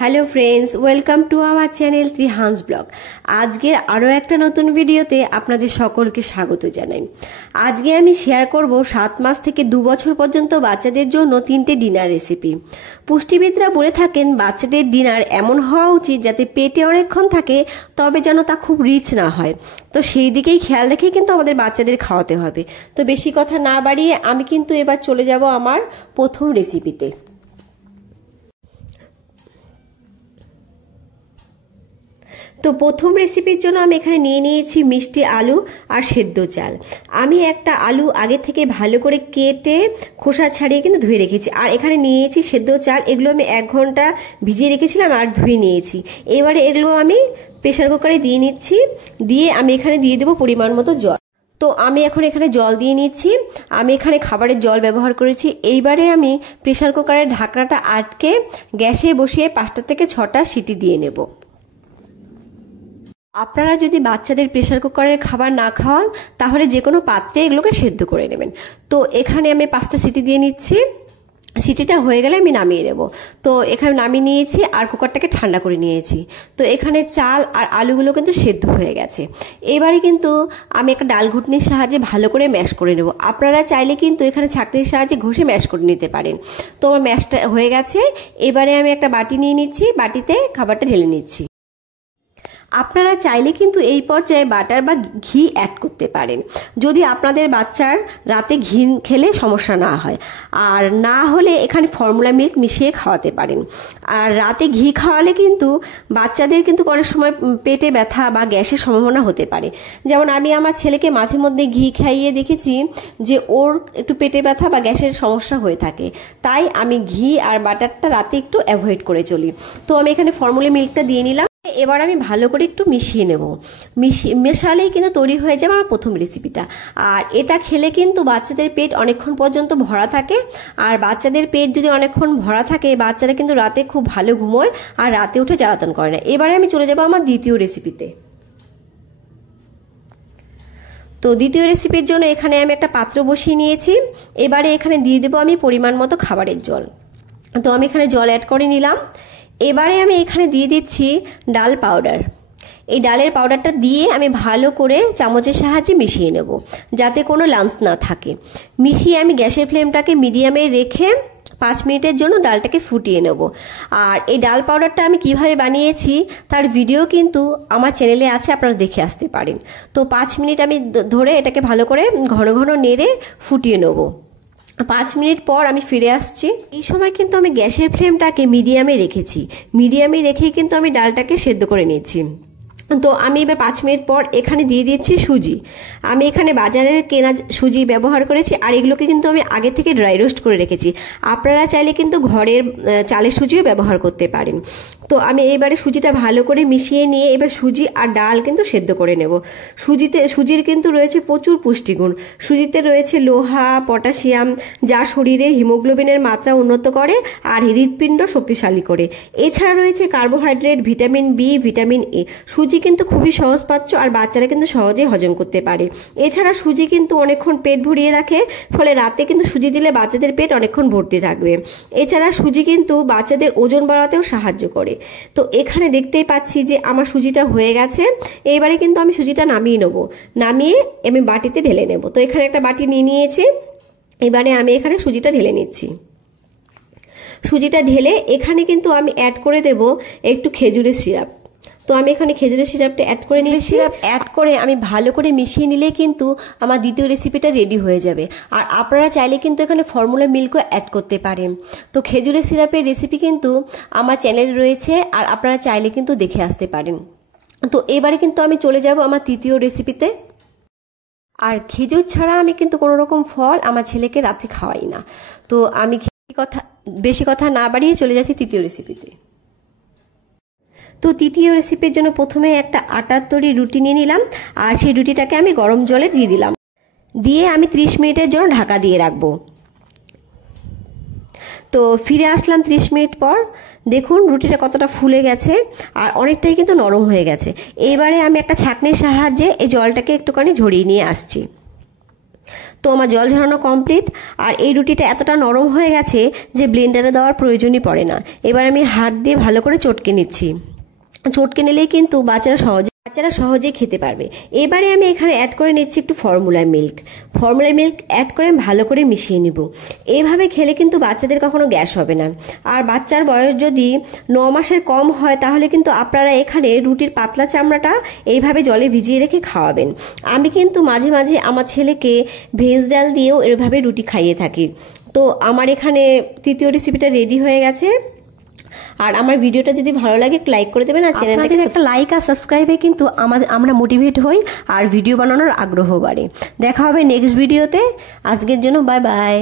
Hello friends, welcome to our channel Trihans vlog. আজকের আরও একটা নতুন ভিডিওতে আপনাদের সকলকে স্বাগত জানাই। আজকে আমি শেয়ার করব 7 মাস থেকে 2 বছর পর্যন্ত বাচ্চাদের জন্য 3টে ডিনার রেসিপি। পুষ্টিবিদরা বলে থাকেন বাচ্চাদের ডিনার এমন হওয়া উচিত যাতে পেটে অনেকক্ষণ থাকে, তবে যেন তা খুব রিচ না হয়। তো সেই দিকেই খেয়াল রেখে কিন্তু আমাদের বাচ্চাদের খাওয়াতে হবে। তো বেশি কথা না বাড়িয়ে আমি কিন্তু এবার চলে যাব আমার প্রথম রেসিপিতে। তো প্রথম রেসিপির জন্য আমি এখানে নিয়ে নিয়েছি মিষ্টি আলু আর সেদ্ধ চাল। আমি একটা আলু আগে থেকে ভালো করে কেটে খোসা ছাড়িয়ে কিন্তু ধুয়ে রেখেছি, আর এখানে নিয়েছি সেদ্ধ চাল। এগুলো আমি 1 ঘন্টা ভিজিয়ে রেখেছিলাম আর ধুয়ে নিয়েছি। এবারে এগুলো আমি প্রেসার কুকারে দিয়ে নিচ্ছি, দিয়ে আমি এখানে দিয়ে দেবো পরিমাণ মতো জল। তো আমি এখন এখানে জল দিয়ে নিচ্ছি। আমি এখানে খাবারের জল ব্যবহার করেছি। এইবারে আমি প্রেসার কুকারের ঢাকনাটা আটকে গ্যাসে বসিয়ে 5টা থেকে 6টা সিটি দিয়ে নেব। আপনারা যদি বাচ্চাদের প্রেসার কুকারের খাবার না খাওয়ান তাহলে যে কোনো পাত্রে এগুলোকে সেদ্ধ করে নেবেন। তো এখানে আমি 5টা সিটি দিয়ে নিচ্ছি। সিটিটা হয়ে গেলে আমি নামিয়ে নেব। তো এখানে নামিয়ে নিয়েছি আর কুকারটাকে ঠান্ডা করে নিয়েছি। তো এখানে চাল আর আলুগুলো কিন্তু সেদ্ধ হয়ে গেছে। এবারে কিন্তু আমি একটা ডাল ঘুটনির সাহায্যে ভালো করে ম্যাশ করে নেব। আপনারা চাইলে কিন্তু এখানে ছাঁকনির সাহায্যে ঘষে ম্যাশ করে নিতে পারেন। তো আমার ম্যাশটা হয়ে গেছে। এবারে আমি একটা বাটি নিয়ে নিচ্ছি, বাটিতে খাবারটা ঢেলে নিচ্ছি। আপনারা চাইলে কিন্তু এই পর্যায়ে বাটার বা ঘি অ্যাড করতে পারেন, যদি আপনাদের বাচ্চার রাতে ঘি খেলে সমস্যা না হয়। আর না হলে এখানে ফর্মুলা মিল্ক মিশিয়ে খাওয়াতে পারেন। আর রাতে ঘি খাওয়ালে কিন্তু বাচ্চাদের কিন্তু অনেক সময় পেটে ব্যথা বা গ্যাসের সম্ভাবনা হতে পারে। যেমন আমি আমার ছেলেকে মাঝে মধ্যে ঘি খাইয়ে দেখেছি যে ওর একটু পেটে ব্যথা বা গ্যাসের সমস্যা হয়ে থাকে। তাই আমি ঘি আর বাটারটা রাতে একটু অ্যাভয়েড করে চলি। তো আমি এখানে ফর্মুলা মিল্কটা দিয়ে নিলাম। এবার আমি ভালো করে একটু মিশিয়ে নেব। মেশালেই কিন্তু তৈরি হয়ে যাবে আমার প্রথম রেসিপিটা। আর এটা খেলে কিন্তু বাচ্চাদের পেট অনেকক্ষণ পর্যন্ত ভরা থাকে। আর বাচ্চাদের পেট যদি অনেকক্ষণ ভরা থাকে, বাচ্চারা কিন্তু রাতে খুব ভালো ঘুমোয় আর রাতে উঠে জ্বালাতন করে না। এবারে আমি চলে যাব আমার দ্বিতীয় রেসিপিতে। তো দ্বিতীয় রেসিপির জন্য এখানে আমি একটা পাত্র বসিয়ে নিয়েছি। এবারে এখানে দিয়ে দেবো আমি পরিমাণ মতো খাবারের জল। তো আমি এখানে জল অ্যাড করে নিলাম। এবারে আমি এখানে দিয়ে দিচ্ছি ডাল পাউডার। এই ডালের পাউডারটা দিয়ে আমি ভালো করে চামচের সাহায্যে মিশিয়ে নেব, যাতে কোনো লাম্পস না থাকে। মিশিয়ে আমি গ্যাসের ফ্লেমটাকে মিডিয়ামে রেখে 5 মিনিটের জন্য ডালটাকে ফুটিয়ে নেব। আর এই ডাল পাউডারটা আমি কিভাবে বানিয়েছি তার ভিডিও কিন্তু আমার চ্যানেলে আছে, আপনারা দেখে আসতে পারেন। তো 5 মিনিট আমি ধরে এটাকে ভালো করে ঘন ঘন নেড়ে ফুটিয়ে নেব। 5 মিনিট পর আমি ফিরে আসছি। এই সময় কিন্তু আমি গ্যাসের ফ্লেমটাকে মিডিয়ামে রেখেছি। মিডিয়ামে রেখেই কিন্তু আমি ডালটাকে সেদ্ধ করে নিয়েছি। তো আমি এবার 5 মিনিট পর এখানে দিয়ে দিচ্ছি সুজি। আমি এখানে বাজারের কেনা সুজি ব্যবহার করেছি, আর এগুলোকে কিন্তু আমি আগে থেকে ড্রাই রোস্ট করে রেখেছি। আপনারা চাইলে কিন্তু ঘরের চালের সুজিও ব্যবহার করতে পারেন। তো আমি এবারে সুজিটা ভালো করে মিশিয়ে নিয়ে এবার সুজি আর ডাল কিন্তু সেদ্ধ করে নেব। সুজির কিন্তু রয়েছে প্রচুর পুষ্টিগুণ। সুজিতে রয়েছে লোহা, পটাশিয়াম, যা শরীরে হিমোগ্লোবিনের মাত্রা উন্নত করে আর হৃৎপিণ্ড শক্তিশালী করে। এছাড়া রয়েছে carbohydrate, vitamin B, vitamin A. সুজি কিন্তু খুবই সহজপাচ্য আর বাচ্চারা কিন্তু সহজেই হজম করতে পারে। এছাড়া সুজি কিন্তু অনেকক্ষণ পেট ভরিয়ে রাখে, ফলে রাতে কিন্তু সুজি দিলে বাচ্চাদের পেট অনেকক্ষণ ভর্তি থাকবে। এছাড়া সুজি কিন্তু বাচ্চাদের ওজন বাড়াতেও সাহায্য করে। তো এখানে দেখতেই পাচ্ছি যে আমার সুজিটা হয়ে গেছে। এবারে কিন্তু আমি সুজিটা নামিয়ে নেব। নামিয়ে আমি বাটিতে ঢেলে নেব। তো এখানে একটা বাটি নিয়ে নিয়েছি। এবারে আমি এখানে সুজিটা ঢেলে নিচ্ছি। সুজিটা ঢেলে এখানে কিন্তু আমি অ্যাড করে দেব একটু খেজুরের সিরাপ। তো আমি এখানে খেজুরের সিরাপটা অ্যাড করে নিলে সিরাপ অ্যাড করে আমি ভালো করে মিশিয়ে নিলে কিন্তু আমার দ্বিতীয় রেসিপিটা রেডি হয়ে যাবে। আর আপনারা চাইলে কিন্তু এখানে ফর্মুলা মিল্কও অ্যাড করতে পারেন। তো খেজুরের সিরাপের রেসিপি কিন্তু আমার চ্যানেলে রয়েছে, আর আপনারা চাইলে কিন্তু দেখে আসতে পারেন। তো এবারে কিন্তু আমি চলে যাব আমার তৃতীয় রেসিপিতে। আর খেজুর ছাড়া আমি কিন্তু কোনো রকম ফল আমার ছেলেকে রাতে খাওয়াই না। তো আমি বেশি কথা না বাড়িয়ে চলে যাচ্ছি তৃতীয় রেসিপিতে। তো তৃতীয় রেসিপির জন্য প্রথমে একটা আটার তৈরি রুটি নিয়ে নিলাম, আর সেই রুটিটাকে আমি গরম জলে দিয়ে দিলাম। দিয়ে আমি 30 মিনিটের জন্য ঢাকা দিয়ে রাখবো। তো ফিরে আসলাম 30 মিনিট পর। দেখুন রুটিটা কতটা ফুলে গেছে আর অনেকটাই কিন্তু নরম হয়ে গেছে। এবারে আমি একটা ছাঁকনির সাহায্যে এই জলটাকে একটুখানি ঝরিয়ে নিয়ে আসছি। তো আমার জল ঝরানো কমপ্লিট। আর এই রুটিটা এতটা নরম হয়ে গেছে যে ব্লেন্ডারে দেওয়ার প্রয়োজনই পড়ে না। এবার আমি হাত দিয়ে ভালো করে চটকে নিচ্ছি। চটকে নিলেই কিন্তু বাচ্চারা সহজেই খেতে পারবে। এবারে আমি এখানে অ্যাড করে নিচ্ছি একটু ফর্মুলা মিল্ক অ্যাড করে আমি ভালো করে মিশিয়ে নিব। এইভাবে খেলে কিন্তু বাচ্চাদের কখনো গ্যাস হবে না। আর বাচ্চার বয়স যদি 9 মাসের কম হয় তাহলে কিন্তু আপনারা এখানে রুটির পাতলা চামড়াটা এইভাবে জলে ভিজিয়ে রেখে খাওয়াবেন। আমি কিন্তু মাঝে মাঝে আমার ছেলেকে ভেজ ডাল দিয়েও এভাবে রুটি খাইয়ে থাকি। তো আমার এখানে তৃতীয় রেসিপিটা রেডি হয়ে গেছে। আর আমার ভিডিওটা যদি ভালো লাগে একটু লাইক করে দেবেন, আর চ্যানেলটাকে একটা লাইক আর সাবস্ক্রাইবে কিন্তু আমরা মোটিভেট হই আর ভিডিও বানানোর আগ্রহ বাড়ে। দেখা হবে নেক্সট ভিডিওতে। আজকের জন্য বাই বাই।